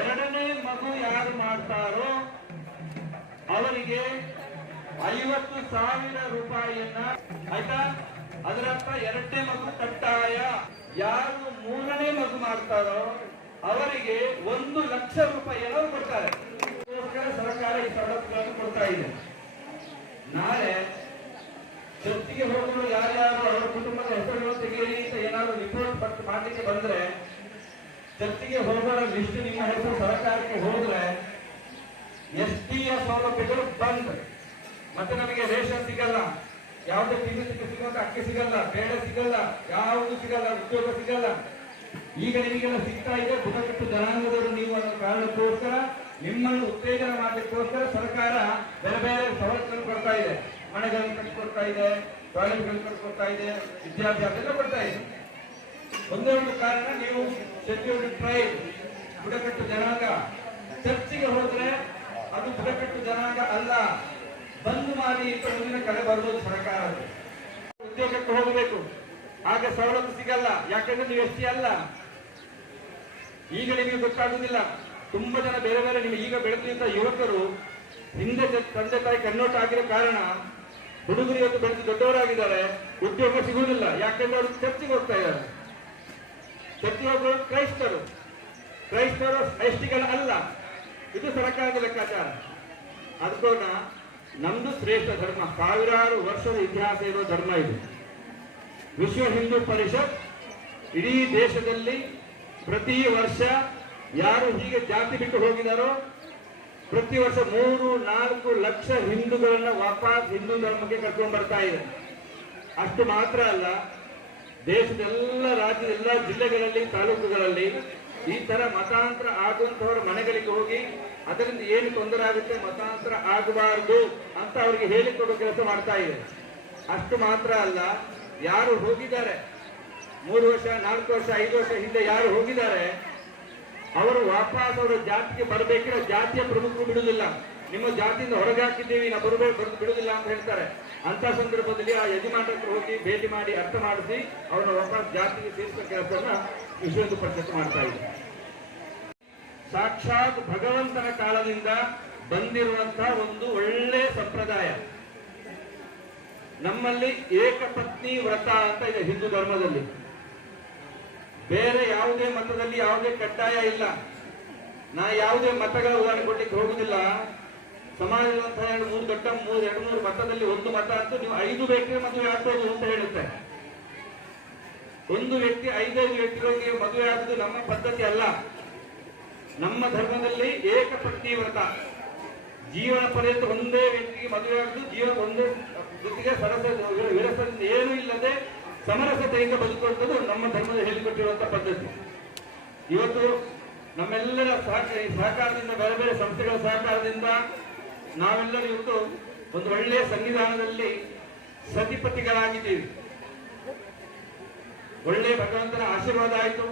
ಎರಡನೇ ಮಗು ಯಾರು ಮಾಡ್ತಾರೋ ಅವರಿಗೆ 50,000 ರೂಪಾಯಿಯನ್ನ, ಆಯ್ತಾ? ಅದರರ್ಥ ಎರಡನೇ ಮಗು ಕಡ್ಡಾಯ. ಯಾರು ಮೂರನೇ ಮಗು ಮಾಡ್ತಾರೋ ಅವರಿಗೆ 1,00,000 ರೂಪಾಯಿಯನ್ನು ಕೊಡ್ತಾರೆ. ಸರ್ಕಾರ ಈ ಸವಲತ್ತುಗಳನ್ನು ಕೊಡ್ತಾ ಇದೆ. ನಾಳೆ ಚರ್ಚಿಗೆ ಹೋಗಲು ಯಾರ್ಯಾರು ಅವರ ಕುಟುಂಬದ ಹೆಸರುಗಳು ತೆಗೆಯಲಿ ಅಂತ ಏನಾದ್ರು ರಿಪೋರ್ಟ್ ಮಾಡಲಿಕ್ಕೆ ಬಂದ್ರೆ, ಚರ್ಚಿಗೆ ಹೋಗೋರ ಲಿಸ್ಟ್ ನಿಮ್ಮ ಹೆಸರು ಸರ್ಕಾರಕ್ಕೆ ಹೋದ್ರೆ STಯ ಸೌಲಭ್ಯಗಳು ಬಂದ್. ಮತ್ತೆ ನಮಗೆ ರೇಷನ್ ಸಿಗಲ್ಲ, ಯಾವುದೇ ತಿಂಗಳಿಗೆ ಸಿಗೋದು ಅಕ್ಕಿ ಸಿಗಲ್ಲ, ಬೇಳೆ ಸಿಗಲ್ಲ, ಯಾವುದು ಸಿಗಲ್ಲ, ಉದ್ಯೋಗ ಸಿಗಲ್ಲ. ಈಗ ನಿಮಗೆಲ್ಲ ಸಿಗ್ತಾ ಇದೆ. ಬುಡಕಟ್ಟು ಜನಾಂಗದವರು ನೀವು ಅನ್ನೋ ಕಾರಣಕ್ಕೋಸ್ಕರ ನಿಮ್ಮನ್ನು ಉತ್ತೇಜನ ಮಾಡಲಿಕ್ಕೋಸ್ಕರ ಸರ್ಕಾರ ಬೇರೆ ಬೇರೆ ಸವಲತ್ತುಗಳನ್ನು ಕೊಡ್ತಾ ಇದೆ. ಮನೆಗಳನ್ನು ಕಟ್ಟಿಕೊಡ್ತಾ ಇದೆ, ಟಾಯ್ಲೆಟ್ಗಳನ್ನು ಕಟ್ಟಿಕೊಡ್ತಾ ಇದೆ, ವಿದ್ಯಾಭ್ಯಾಸ ಎಲ್ಲ ಕೊಡ್ತಾ ಇದೆ. ಒಂದೇ ಒಂದು ಕಾರಣ, ನೀವು ಶೆಡ್ಯೂಲ್ಡ್ ಟ್ರೈಬ್ ಬುಡಕಟ್ಟು ಜನಾಂಗ ಚರ್ಚಿಗೆ ಹೋದ್ರೆ ಅದು ಬುಡಕಟ್ಟು ಜನಾಂಗ ಅಲ್ಲ, ಬಂದ್ ಮಾಡಿ ಅಂತ ಮುಂದಿನ ಕಡೆ ಬರುವುದು ಸರ್ಕಾರ. ಉದ್ಯೋಗಕ್ಕೆ ಹೋಗಬೇಕು, ಆಗ ಸವಲತ್ತು ಸಿಗಲ್ಲ. ಯಾಕಂದ್ರೆ ನೀವು ಎಷ್ಟೇ ಅಲ್ಲ. ಈಗ ನಿಮಗೆ ಗೊತ್ತಾಗುದಿಲ್ಲ. ತುಂಬಾ ಜನ ಬೇರೆ ಬೇರೆ ನಿಮಗೆ ಈಗ ಬೆಳೆದಂತ ಯುವಕರು ಹಿಂದೆ ತಂದೆ ತಾಯಿ ಕನ್ನೋಟ ಆಗಿರೋ ಕಾರಣ ಹುಡುಗರು ಇವತ್ತು ಬೆಳೆದು ದೊಡ್ಡವರಾಗಿದ್ದಾರೆ, ಉದ್ಯೋಗ ಸಿಗುವುದಿಲ್ಲ. ಯಾಕಂದ್ರೆ ಅವರು ಚರ್ಚಿಗೆ ಹೋಗ್ತಾ ಇದ್ದಾರೆ. ಚರ್ಚಿಗೆ ಹೋಗೋರು ಕ್ರೈಸ್ತರು ಎಷ್ಟಿಗಳ ಅಲ್ಲ. ಇದು ಸರ್ಕಾರದ ಲೆಕ್ಕಾಚಾರ. ಅದಕ್ಕೋಣ ನಮ್ದು ಶ್ರೇಷ್ಠ ಧರ್ಮ, ಸಾವಿರಾರು ವರ್ಷದ ಇತಿಹಾಸ ಇರುವ ಧರ್ಮ ಇದು. ವಿಶ್ವ ಹಿಂದೂ ಪರಿಷತ್ ಇಡೀ ದೇಶದಲ್ಲಿ ಪ್ರತಿ ವರ್ಷ ಯಾರು ಹೀಗೆ ಜಾತಿ ಬಿಟ್ಟು ಹೋಗಿದಾರೋ ಪ್ರತಿ ವರ್ಷ 3-4 ಲಕ್ಷ ಹಿಂದೂಗಳನ್ನ ವಾಪಸ್ ಹಿಂದೂ ಧರ್ಮಕ್ಕೆ ಕರ್ಕೊಂಡು ಬರ್ತಾ ಇದೆ. ಅಷ್ಟು ಮಾತ್ರ ಅಲ್ಲ, ದೇಶದ ಎಲ್ಲ ರಾಜ್ಯದ ಎಲ್ಲ ಜಿಲ್ಲೆಗಳಲ್ಲಿ, ತಾಲೂಕುಗಳಲ್ಲಿ ಈ ತರ ಮತಾಂತರ ಆಗುವಂತವರ ಮನೆಗಳಿಗೆ ಹೋಗಿ ಅದರಿಂದ ಏನು ತೊಂದರೆ ಆಗುತ್ತೆ, ಮತಾಂತರ ಆಗಬಾರದು ಅಂತ ಅವರಿಗೆ ಹೇಳಿಕೊಡೋ ಕೆಲಸ ಮಾಡ್ತಾ ಇದೆ. ಅಷ್ಟು ಮಾತ್ರ ಅಲ್ಲ, ಯಾರು ಹೋಗಿದ್ದಾರೆ 3 ವರ್ಷ 4 ವರ್ಷ 5 ವರ್ಷ ಹಿಂದೆ ಯಾರು ಹೋಗಿದ್ದಾರೆ ಅವರು ವಾಪಸ್ ಅವರ ಜಾತಿಗೆ ಬರಬೇಕಿರೋ ಜಾತಿಯ ಪ್ರಮುಖರು ಬಿಡುವುದಿಲ್ಲ. ನಿಮ್ಮ ಜಾತಿಯಿಂದ ಹೊರಗೆ ಹಾಕಿದ್ದೀವಿ, ನಾವು ಬರಬೇಕು ಬಿಡುವುದಿಲ್ಲ ಅಂತ ಹೇಳ್ತಾರೆ. ಅಂತ ಸಂದರ್ಭದಲ್ಲಿ ಆ ಯಜಮಾನರು ಹೋಗಿ ಭೇಟಿ ಮಾಡಿ ಅರ್ಥ ಮಾಡಿಸಿ ಅವರನ್ನು ವಾಪಸ್ ಜಾತಿಗೆ ಸೇರಿಸುವ ಕೆಲಸವನ್ನ ವಿಶ್ವ ಹಿಂದೂ ಪರಿಷತ್ ಮಾಡ್ತಾ ಇದೆ. ಸಾಕ್ಷಾತ್ ಭಗವಂತನ ಕಾಲದಿಂದ ಬಂದಿರುವಂತಹ ಒಂದು ಒಳ್ಳೆ ಸಂಪ್ರದಾಯ. ನಮ್ಮಲ್ಲಿ ಏಕಪತ್ನಿ ವ್ರತ ಅಂತ ಇದೆ ಹಿಂದೂ ಧರ್ಮದಲ್ಲಿ. ಬೇರೆ ಯಾವುದೇ ಮತದಲ್ಲಿ ಯಾವುದೇ ಕಡ್ಡಾಯ ಇಲ್ಲ. ನಾ ಯಾವುದೇ ಮತಗಳ ಉದಾಹರಣೆ ಕೊಡ್ಲಿಕ್ಕೆ ಹೋಗುದಿಲ್ಲ. ಸಮಾಜದಂತಹ 2-3 ಮತದಲ್ಲಿ ಒಂದು ಮತ ಅಂತೂ ನೀವು 5 ವ್ಯಕ್ತಿಗೆ ಮದುವೆ ಆಗ್ಬೋದು ಅಂತ ಹೇಳುತ್ತೆ. ಒಂದು ವ್ಯಕ್ತಿ 5 ವ್ಯಕ್ತಿಗಳಿಗೆ ಮದುವೆ ಆಗುವುದು ನಮ್ಮ ಪದ್ಧತಿ ಅಲ್ಲ. ನಮ್ಮ ಧರ್ಮದಲ್ಲಿ ಏಕಪತ್ನಿ ವ್ರತ, ಜೀವನ ಪರ್ಯಂತ ಒಂದೇ ವ್ಯಕ್ತಿಗೆ ಮದುವೆ ಆಗುದು, ಜೀವನ ಒಂದೇ ಜೊತೆಗೆ ವಿರಸದಿಂದ ಏನೂ ಇಲ್ಲದೆ ಸಮರಸತೆಯಿಂದ ಬದುಕುವಂಥದ್ದು ನಮ್ಮ ಧರ್ಮದ ಹೇಳಿಕೊಟ್ಟಿರುವಂತಹ ಪದ್ಧತಿ. ಇವತ್ತು ನಮ್ಮೆಲ್ಲರ ಸಹಕಾರದಿಂದ, ಬೇರೆ ಬೇರೆ ಸಂಸ್ಥೆಗಳ ಸಹಕಾರದಿಂದ ನಾವೆಲ್ಲರೂ ಇವತ್ತು ಒಂದು ಒಳ್ಳೆಯ ಸಂವಿಧಾನದಲ್ಲಿ ಸತಿಪತಿಗಳಾಗಿದ್ದೀವಿ. ಒಳ್ಳೆಯ ಭಗವಂತನ ಆಶೀರ್ವಾದ ಆಯಿತು.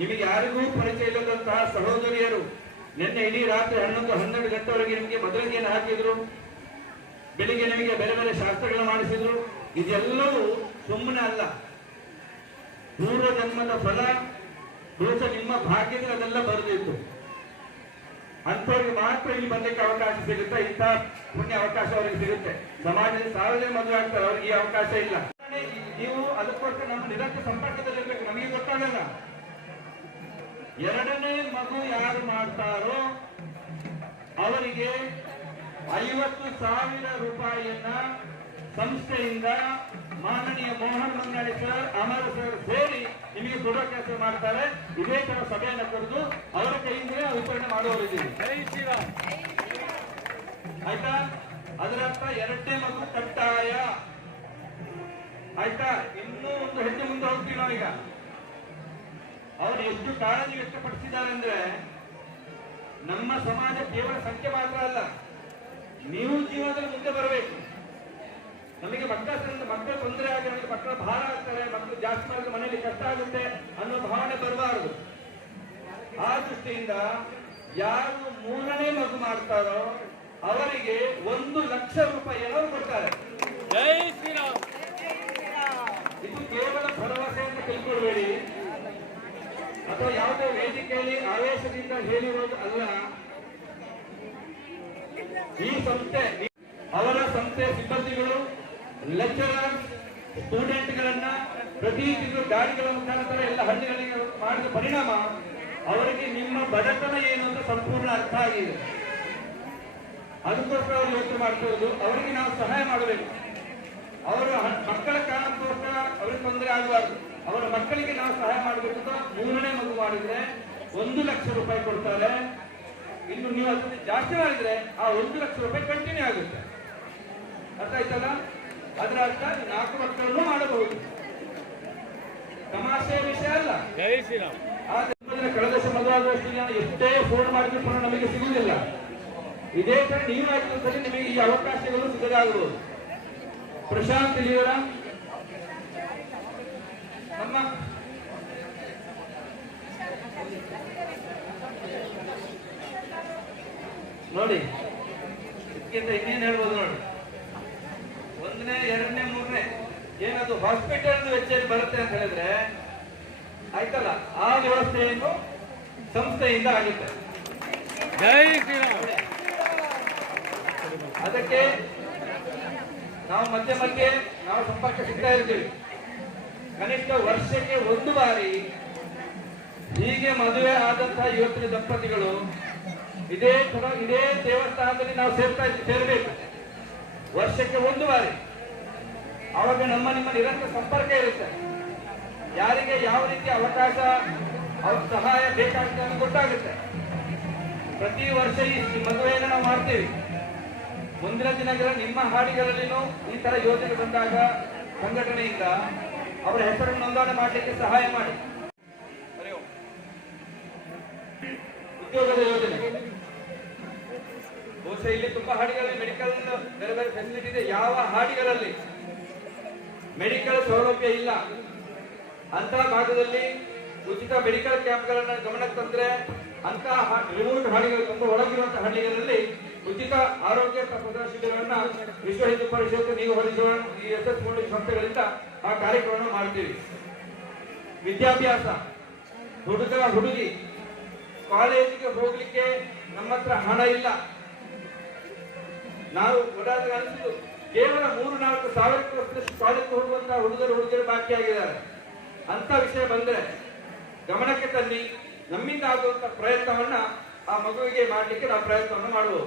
ನಿಮಗೆ ಯಾರಿಗೂ ಪರಿಚಯ ಇಲ್ಲದಂತಹ ಸಹೋದರಿಯರು ನಿನ್ನೆ ಇಡೀ ರಾತ್ರಿ 11-12 ಗಂಟೆವರೆಗೆ ನಿಮಗೆ ಮದುವೆಯನ್ನು ಹಾಕಿದ್ರು. ಬೆಳಿಗ್ಗೆ ನಿಮಗೆ ಬೇರೆ ಬೇರೆ ಶಾಸ್ತ್ರಗಳನ್ನು ಮಾಡಿಸಿದ್ರು. ಇದೆಲ್ಲವೂ ಸುಮ್ಮನೆ ಅಲ್ಲ, ಪೂರ್ವ ಜನ್ಮದ ಫಲ. ಬಹುಶಃ ನಿಮ್ಮ ಭಾಗ್ಯದಲ್ಲಿ ಅದೆಲ್ಲ ಬರೆದಿತ್ತು. ಅಂಥವ್ರಿಗೆ ಮಾತ್ರ ಇಲ್ಲಿ ಬರ್ಲಿಕ್ಕೆ ಅವಕಾಶ ಸಿಗುತ್ತೆ. ಇಂಥ ಪುಣ್ಯ ಅವಕಾಶ ಅವರಿಗೆ ಸಿಗುತ್ತೆ. ಸಮಾಜದಲ್ಲಿ 1000 ಜನ ಮದುವೆ ಆಗ್ತಾರೆ, ಅವ್ರಿಗೆ ಈ ಅವಕಾಶ ಇಲ್ಲ. ನೀವು ಅದಕ್ಕೋಸ್ಕರ ನಮ್ಮ ನಿರಂತರ ಸಂಪರ್ಕದಲ್ಲಿರ್ಬೇಕು. ನಮಗೆ ಗೊತ್ತಾಗಲ್ಲ. ಎರಡನೇ ಮಗು ಯಾರು ಮಾಡ್ತಾರೋ ಅವರಿಗೆ 50,000 ರೂಪಾಯಿಯನ್ನ ಸಂಸ್ಥೆಯಿಂದ ಮಾನನೀಯ ಮೋಹನ್ ಮಂಗಾಳಿ ಸರ್, ಅಮರ ಸರ್ ಸೇರಿ ನಿಮಗೆ ಕೊಡೋ ಕೆಲಸ ಮಾಡ್ತಾರೆ. ಇದೇ ತರ ಸಭೆಯನ್ನು ಕರೆದು ಅವರ ಕೈಯಿಂದಲೇ ವಿತರಣೆ ಮಾಡುವವರಿದ್ದೀವಿ. ಆಯ್ತಾ? ಅದರರ್ಥ ಎರಡನೇ ಮಗು ಕಡ್ಡಾಯ. ಆಯ್ತಾ? ಇನ್ನೂ ಒಂದು ಹೆಜ್ಜೆ ಮುಂದೆ ಹೋಗ್ತೀವಿ ನಾವೀಗ. ಅವರು ಎಷ್ಟು ಕಾಳಜಿ ವ್ಯಕ್ತಪಡಿಸಿದ್ದಾರೆ ಅಂದ್ರೆ, ನಮ್ಮ ಸಮಾಜ ಕೇವಲ ಸಂಖ್ಯೆ ಮಾತ್ರ ಅಲ್ಲ, ನೀವು ಜೀವನದಲ್ಲಿ ಮುಂದೆ ಬರಬೇಕು. ನಮಗೆ ಮಕ್ಕಳ ತೊಂದರೆ ಆಗಿ ನಮಗೆ ಮಕ್ಕಳ ಭಾರ ಆಗ್ತಾರೆ, ಮಕ್ಕಳು ಜಾಸ್ತಿ ಮಾಡಿದ್ರೆ ಮನೆಯಲ್ಲಿ ಕಷ್ಟ ಆಗುತ್ತೆ ಅನ್ನೋ ಭಾವನೆ ಬರಬಾರದು. ಆ ದೃಷ್ಟಿಯಿಂದ ಯಾರು ಮೂರನೇ ಮಗು ಮಾಡ್ತಾರೋ ಅವರಿಗೆ 1,00,000 ರೂಪಾಯಿಯನ್ನು ಕೊಡ್ತಾರೆ. ಇದು ಕೇವಲ ಭರವಸೆ ಅಂತ ತಿಳ್ಕೊಳ್ಬೇಡಿ. ಅಥವಾ ಯಾವುದೇ ವೇದಿಕೆಯಲ್ಲಿ ಆವೇಶದಿಂದ ಹೇಳಿರೋದು ಅಲ್ಲ. ಈ ಸಂಸ್ಥೆ, ಅವರ ಸಂಸ್ಥೆಯ ಸಿಬ್ಬಂದಿಗಳು, ಲೆಕ್ಚರರ್, ಸ್ಟೂಡೆಂಟ್ಗಳನ್ನ ಪ್ರತಿ ತಿಂಗಳು ಗಾಡಿಗಳ ಮುಖಾಂತರ ಎಲ್ಲ ಹಳ್ಳಿಗಳಿಗೆ ಮಾಡಿದ ಪರಿಣಾಮ ಅವರಿಗೆ ನಿಮ್ಮ ಬಡತನ ಏನು ಅಂತ ಸಂಪೂರ್ಣ ಅರ್ಥ ಆಗಿದೆ. ಅದಕ್ಕೋಸ್ಕರ ಅವರು ಯೋಚನೆ ಮಾಡ್ತಿರೋದು ಅವರಿಗೆ ನಾವು ಸಹಾಯ ಮಾಡಬೇಕು. ಅವರ ಮಕ್ಕಳ ಕಾರಣಕ್ಕೋಸ್ಕರ ಅವ್ರಿಗೆ ತೊಂದರೆ ಆಗಬಾರ್ದು. ಅವರ ಮಕ್ಕಳಿಗೆ ನಾವು ಸಹಾಯ ಮಾಡಬೇಕು ಅಂತ 3ನೇ ಮಗು ಮಾಡಿದ್ರೆ 1 ಲಕ್ಷ ರೂಪಾಯಿ ಕೊಡ್ತಾರೆ. ಇನ್ನು ನೀವು ಅದನ್ನು ಜಾಸ್ತಿ ಮಾಡಿದ್ರೆ ಆ 1 ಲಕ್ಷ ರೂಪಾಯಿ ಕಂಟಿನ್ಯೂ ಆಗುತ್ತೆ. ಅರ್ಥ ಆಯ್ತಲ್ಲ? ಅದರ ಅರ್ಥ 4 ಮಕ್ಕಳನ್ನು ಮಾಡಬಹುದು. ತಮಾಷೆಯ ವಿಷಯ ಅಲ್ಲ. ಕಳೆದ ಮದುವಾಗುವಷ್ಟು ಜನ ಎಷ್ಟೇ ಫೋನ್ ಮಾಡಿದ್ರು ಕೂಡ ನಮಗೆ ಸಿಗುವುದಿಲ್ಲ. ಇದೇ ತರ ನೀವು ಆಯ್ತು ನಿಮಗೆ ಈ ಅವಕಾಶಗಳು ಸಿಗದಾಗಬಹುದು. ಪ್ರಶಾಂತ್ ಇಲ್ಲಿಯವರ ನಮ್ಮ ನೋಡಿ, ಇದಕ್ಕಿಂತ ಇನ್ನೇನು ಹೇಳ್ಬೋದು ನೋಡಿ. 1ನೇ 2ನೇ 3ನೇ ಏನದು ಹಾಸ್ಪಿಟಲ್ ವೆಚ್ಚ ಬರುತ್ತೆ ಅಂತ ಹೇಳಿದ್ರೆ ಆಯ್ತಲ್ಲ, ಆ ವ್ಯವಸ್ಥೆಯನ್ನು ಸಂಸ್ಥೆಯಿಂದ ಆಗುತ್ತೆ. ಅದಕ್ಕೆ ನಾವು ಮಧ್ಯೆ ಮಧ್ಯೆ ನಾವು ಸಂಪರ್ಕ ಸಿಗ್ತಾ ಇರ್ತೀವಿ. ಕನಿಷ್ಠ ವರ್ಷಕ್ಕೆ 1 ಬಾರಿ ಹೀಗೆ ಮದುವೆ ಆದಂತಹ ಇವತ್ತಿನ ದಂಪತಿಗಳು ಇದೇ ದೇವಸ್ಥಾನದಲ್ಲಿ ನಾವು ಸೇರಬೇಕು. ವರ್ಷಕ್ಕೆ 1 ಬಾರಿ. ಆವಾಗ ನಿಮ್ಮ ನಿರಂತರ ಸಂಪರ್ಕ ಇರುತ್ತೆ. ಯಾರಿಗೆ ಯಾವ ರೀತಿ ಅವಕಾಶ, ಅವ್ರ ಸಹಾಯ ಬೇಕಾಗುತ್ತೆ ಅಂತ ಗೊತ್ತಾಗುತ್ತೆ. ಪ್ರತಿ ವರ್ಷ ಈ ಮದುವೆಯನ್ನು ನಾವು ಮಾಡ್ತೀವಿ. ಮುಂದಿನ ದಿನಗಳಲ್ಲಿ ನಿಮ್ಮ ಹಾಡಿಗಳಲ್ಲಿನೂ ಈ ತರ ಯೋಜನೆ ಬಂದಾಗ ಸಂಘಟನೆಯಿಂದ ಅವರ ಹೆಸರನ್ನು ನೋಂದಣಿ ಮಾಡಲಿಕ್ಕೆ ಸಹಾಯ ಮಾಡಿ. ಉದ್ಯೋಗದ ಯೋಜನೆ ಬಹುಶಃ ಇಲ್ಲಿ ತುಂಬಾ ಹಾಡಿಗಳಲ್ಲಿ ಮೆಡಿಕಲ್ ಬೇರೆ ಬೇರೆ ಫೆಸಿಲಿಟಿ ಇದೆ. ಯಾವ ಹಾಡಿಗಳಲ್ಲಿ ಮೆಡಿಕಲ್ ಸೌಲಭ್ಯ ಇಲ್ಲ ಅಂತಹ ಭಾಗದಲ್ಲಿ ಉಚಿತ ಮೆಡಿಕಲ್ ಕ್ಯಾಂಪ್ಗಳನ್ನ ಗಮನಕ್ಕೆ ತಂದ್ರೆ ಅಂತಹ ರಿಮೋಟ್ ಹಳ್ಳಿಗಳು, ತುಂಬಾ ಒಳಗಿರುವಂತಹ ಹಳ್ಳಿಗಳಲ್ಲಿ ಉಚಿತ ಆರೋಗ್ಯ ತಪಾಸಣಾ ಶಿಬಿರಗಳನ್ನ ವಿಶ್ವ ಹಿಂದೂ ಪರಿಷತ್, ನೀವು ಹೊರಡಿಸುವ ಈ SS ಸಂಸ್ಥೆಗಳಿಂದ ಆ ಕಾರ್ಯಕ್ರಮವನ್ನು ಮಾಡ್ತೀವಿ. ವಿದ್ಯಾಭ್ಯಾಸ, ಹುಡುಗಿ ಕಾಲೇಜಿಗೆ ಹೋಗ್ಲಿಕ್ಕೆ ನಮ್ಮ ಹತ್ರ ಹಣ ಇಲ್ಲ, ನಾವು ಓಡಾಡಿದ ಅನಿಸಿದ್ದು ಕೇವಲ 3-4 ಸಾವಿರಕ್ಕೂ ಕಾಲೇಜಿಗೆ ಹೋಗುವಂತಹ ಹುಡುಗರು ಬಾಕಿಯಾಗಿದ್ದಾರೆ. ಅಂತ ವಿಷಯ ಬಂದ್ರೆ ಗಮನಕ್ಕೆ ತನ್ನಿ. ನಮ್ಮಿಂದ ಆಗುವಂತ ಪ್ರಯತ್ನವನ್ನ ಆ ಮಗುವಿಗೆ ಮಾಡಲಿಕ್ಕೆ ನಾವು ಪ್ರಯತ್ನವನ್ನು ಮಾಡುವುದು.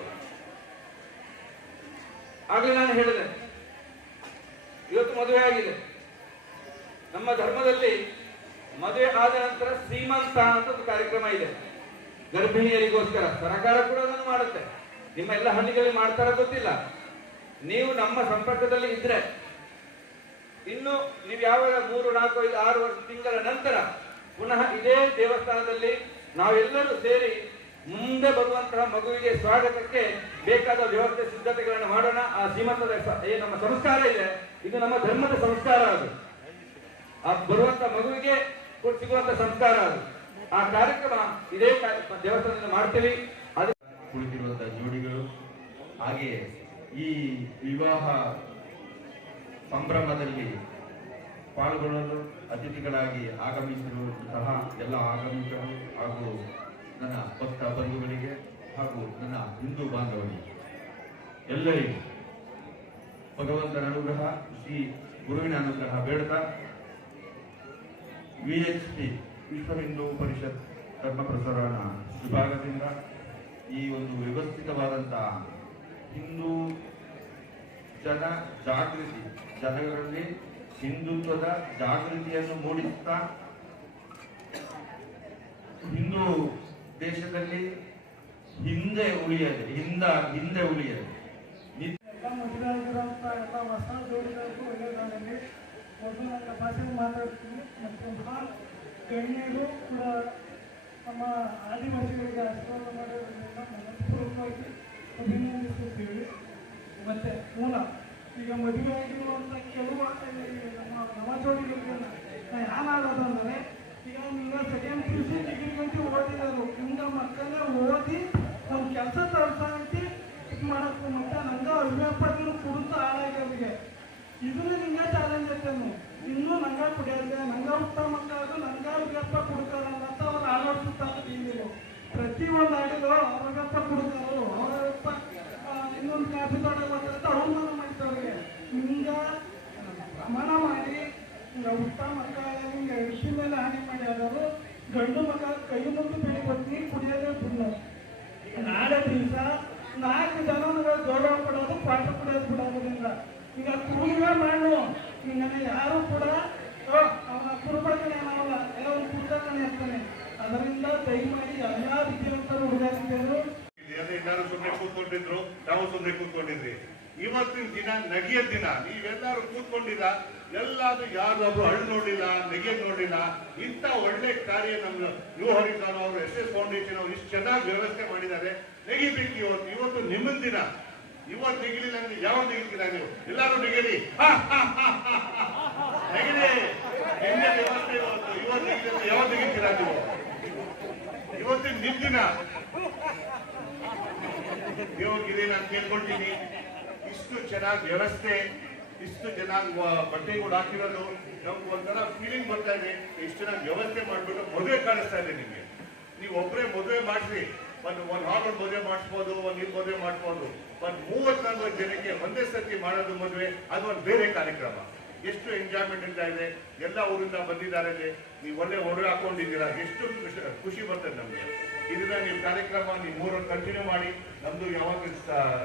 ಆಗಲೇ ನಾನು ಹೇಳಿದೆ, ಇವತ್ತು ಮದುವೆ ಆಗಿದೆ. ನಮ್ಮ ಧರ್ಮದಲ್ಲಿ ಮದುವೆ ಆದ ನಂತರ ಶ್ರೀಮಂತ ಅಂತ ಒಂದು ಕಾರ್ಯಕ್ರಮ ಇದೆ ಗರ್ಭಿಣಿಯರಿಗೋಸ್ಕರ. ಸರ್ಕಾರ ಕೂಡ ಅದನ್ನು ಮಾಡುತ್ತೆ. ನಿಮ್ಮ ಎಲ್ಲ ಹಳ್ಳಿಗಳಲ್ಲಿ ಮಾಡ್ತಾರ ಗೊತ್ತಿಲ್ಲ. ನೀವು ನಮ್ಮ ಸಂಪರ್ಕದಲ್ಲಿ ಇದ್ರೆ ಇನ್ನು ನೀವು ಯಾವಾಗ 3, 4, 5, 6 ತಿಂಗಳ ನಂತರ ಪುನಃ ಇದೇ ದೇವಸ್ಥಾನದಲ್ಲಿ ನಾವೆಲ್ಲರೂ ಸೇರಿ ಮುಂದೆ ಬರುವಂತಹ ಮಗುವಿಗೆ ಸ್ವಾಗತಕ್ಕೆ ಬೇಕಾದ ವ್ಯವಸ್ಥೆ ಸಿದ್ಧತೆಗಳನ್ನು ಮಾಡೋಣ. ಆ ಶ್ರೀಮಂತದ ನಮ್ಮ ಸಂಸ್ಕಾರ ಇದೆ, ಇದು ನಮ್ಮ ಧರ್ಮದ ಸಂಸ್ಕಾರ. ಅದು ಆ ಬರುವಂತ ಮಗುವಿಗೆ ಸಿಗುವಂತ ಸಂಸ್ಕಾರ. ಅದು ಆ ಕಾರ್ಯಕ್ರಮ ಇದೇ ದೇವಸ್ಥಾನದಲ್ಲಿ ಮಾಡ್ತೀವಿ. ಅದು ಕುಳಿತಿರುವಂತಹ ಜೋಡಿಗಳು, ಹಾಗೆಯೇ ಈ ವಿವಾಹ ಸಂಭ್ರಮದಲ್ಲಿ ಪಾಲ್ಗೊಳ್ಳಲು ಅತಿಥಿಗಳಾಗಿ ಆಗಮಿಸಿರುವಂತಹ ಎಲ್ಲ ಆಗಮಿಕರು ಹಾಗೂ ನನ್ನ ಭಕ್ತ ಬಂಧುಗಳಿಗೆ ಹಾಗೂ ನನ್ನ ಹಿಂದೂ ಬಾಂಧವರಿಗೆ ಎಲ್ಲರಿಗೂ ಭಗವಂತನ ಅನುಗ್ರಹ, ಶ್ರೀ ಗುರುವಿನ ಅನುಗ್ರಹ ಬೇಡ್ತಾ VHP ವಿಶ್ವ ಹಿಂದೂ ಪರಿಷತ್ ಧರ್ಮ ಪ್ರಸಾರಣ ವಿಭಾಗದಿಂದ ಈ ಒಂದು ವ್ಯವಸ್ಥಿತವಾದಂತಹ ಹಿಂದೂ ಜನರಲ್ಲಿ ಹಿಂದುತ್ವದ ಜಾಗೃತಿಯನ್ನು ಮೂಡಿಸುತ್ತಾ ಹಿಂದೂ ದೇಶದಲ್ಲಿ ಹಿಂದೆ ಉಳಿಯದೆ ಮದುವೆ ಆಗಿರುವಂಥ ಎಲ್ಲ ಹೊಸ ಜೋಡಿಗಳಿಗೂ ಒಳ್ಳೆಯದಾಗಲಿ. ಮೊದಲು ನನ್ನ ಭಾಷೆ ಮಾತಾಡ್ತೀನಿ. ಮತ್ತು ಗಣ್ಯರು ಕೂಡ ನಮ್ಮ ಆದಿವಾಸಿಗಳಿಗೆ ಆಶೀರ್ವಾದ ಮಾಡೋದ್ರಿಂದ ಮನಸ್ಪೂರ್ವಕವಾಗಿ ಅಭಿನಂದಿಸುತ್ತೀವಿ. ಮತ್ತು ಈಗ ಮದುವೆ ಆಗಿರುವಂಥ ಕೆಲವು ನಮ್ಮ ನವಜೋಡಿಗಳಿಗೆ ಏನಾಗೋದಂದರೆ, ಈಗ ನೀವು ಸೆಕೆಂಡ್ PUC ಡಿಗ್ರಿಗಂತೂ ಓದಿದರು, ಹಿಂಗೆ ಮಕ್ಕಳೇ ಓದಿ ಒಂದು ಕೆಲಸ ತೋರಿಸಂತ ಇದು ಮಾಡೋಕ್ಕೂ ಮತ್ತು ನಂಗೆ ಅಭಿವ್ಯಾಪತಿಗಳು ಕುಡಿದು ಹಾಳಾಗ್ಯವ್ರಿಗೆ ಇದನ್ನು ನಿಂಗೆ ಚಾಲೆಂಜ್ ಐತೆ. ಇನ್ನೂ ನಂಗೆ ಕುಡಿಯೋದಿದೆ, ನಂಗೆ ಹುಟ್ಟ ಮಕ್ಕಳು ನಂಗೆ ಅಭಿವ್ಯಾಪ ಕುಡ್ತಾರಲ್ಲ ಅಂತ ಅವ್ರ ಒಂದು ಆಡಿದ್ರು ಅವ್ರಗಪ್ಪ ಕುಡಿದ್ರು ಅವರಪ್ಪ ಇನ್ನೊಂದು ಕಾಫಿ ತೋಟ ಬರ್ತಾರೆ ಅವಮಾನ ಮಾಡ್ತಾರೆ. ಹಿಂಗ ಪ್ರಮಾಣ ಮಾಡಿ ಹಿಂಗ ಹುಟ್ಟ ಮಕ್ಕಳ ಹಿಂಗ ಹೆಂಡತಿ ಮೇಲೆ ಹಾನಿ ಮಾಡಿ ಆದವರು ಗಂಡು ಮಕ್ಕ ಕೈ ಮುಂದೆ ಬೆಳಿಬೇಕು, ನೀರು ಕುಡಿಯೋದೇ ಬಿಡಲ್ಲ. ನಾಳೆ ದಿವಸ 4 ಜನಗಳು ಗೌರವ ಕೊಡೋದು, ಪಾಠ ಕೊಡೋದು ಬಿಡೋದ್ರಿಂದ ಈಗ ಕುರುಗ ಮಾಡು. ಈಗ ಯಾರು ಕೂಡ ಅವನ ಕುರುಬಕ್ಕನೆ ಅನ್ನಲ್ಲ, ಯಾವ ಕುರುಬಕ್ಕನೆ ಇರ್ತಾನೆ. ಅದರಿಂದ ದಯಮಾಡಿ ಎಲ್ಲಾ ವಿದ್ಯಾವಂತರು ಹುಡುಗಾರಿದ್ರು ಎಲ್ಲರೂ ಸುಮ್ಮನೆ ಕೂತ್ಕೊಂಡಿದ್ರು, ನಾವು ಸುಮ್ಮನೆ ಕೂತ್ಕೊಂಡಿದ್ರಿ. ಇವತ್ತಿನ ದಿನ ನಗೆಯ ದಿನ. ನೀವೆಲ್ಲರೂ ಕೂತ್ಕೊಂಡಿಲ್ಲ, ಎಲ್ಲಾದ್ರೂ ಯಾರೊಬ್ರು ಅಳ್ಳು ನೋಡಿಲ್ಲ, ನಗೆ ನೋಡಿಲ್ಲ. ಇಂಥ ಒಳ್ಳೆ ಕಾರ್ಯ ನಮ್ಮ ನ್ಯೂ ಹಾರಿಝಾನ್ ಅವರು, SS ಫೌಂಡೇಶನ್ ಅವರು ಇಷ್ಟು ಚೆನ್ನಾಗಿ ವ್ಯವಸ್ಥೆ ಮಾಡಿದ್ದಾರೆ. ನೆಗಿಬೇಕು ಇವತ್ತು. ಇವತ್ತು ನಿಮ್ಮ ದಿನ. ಇವತ್ತು ನೆಗಿಲಿಲ್ಲ ಅಂದ್ರೆ ಯಾವಾಗ ನೆಗಿತೀರಾ ನೀವು? ಎಲ್ಲರೂ ನೆಗೆರಿ, ನೆಗೆರಿ. ನಿನ್ನೆ ವ್ಯವಸ್ಥೆ ಇವತ್ತು. ಇವತ್ತು ನೆಗಿಲಿಲ್ಲ ಯಾವಾಗ ನೆಗಿತೀರಾ ನೀವು? ಇವತ್ತಿನ ನಿಮ್ ದಿನ. ಯೋಗಿದೆ ನಾನು ಕೇಳ್ಕೊಳ್ತೀನಿ. ಇಷ್ಟು ಚೆನ್ನಾಗಿ ವ್ಯವಸ್ಥೆ, ಇಷ್ಟು ಚೆನ್ನಾಗಿ ಬಟ್ಟೆಗಳು ಹಾಕಿರೋದು ನಮ್ಗೆ ಒಂಥರ ಫೀಲಿಂಗ್ ಬರ್ತಾ ಇದೆ. ಇಷ್ಟು ಚೆನ್ನಾಗಿ ವ್ಯವಸ್ಥೆ ಮಾಡ್ಬಿಟ್ಟು ಮದುವೆ ಕಾಣಿಸ್ತಾ ಇದೆ ನಿಮ್ಗೆ. ನೀವು ಒಬ್ಬರೇ ಮದುವೆ ಮಾಡಿಸಿ, ಒಂದು ಹಾಲ್ ಮದುವೆ ಮಾಡಿಸ್ಬೋದು, ಒಂದು ಇಲ್ಲಿ ಮದುವೆ ಮಾಡಿಸ್ಬೋದು. ಒಂದು 30-40 ಜನಕ್ಕೆ ಒಂದೇ ಸರ್ತಿ ಮಾಡೋದು ಮದುವೆ, ಅದು ಒಂದು ಬೇರೆ ಕಾರ್ಯಕ್ರಮ. ಎಷ್ಟು ಎಂಜಾಯ್ಮೆಂಟ್ ಅಂತ ಇದೆ. ಎಲ್ಲ ಊರಿಂದ ಬಂದಿದ್ದಾರೆ, ನೀವು ಒಳ್ಳೆ ಒಡವೆ ಹಾಕೊಂಡಿದ್ದೀರಾ, ಎಷ್ಟು ಖುಷಿ ಬರ್ತದೆ ನಮ್ಗೆ. ಇದನ್ನ ನೀವು ಕಾರ್ಯಕ್ರಮ ನೀವು 3 ಕಂಟಿನ್ಯೂ ಮಾಡಿ. ನಮ್ದು ಯಾವಾಗ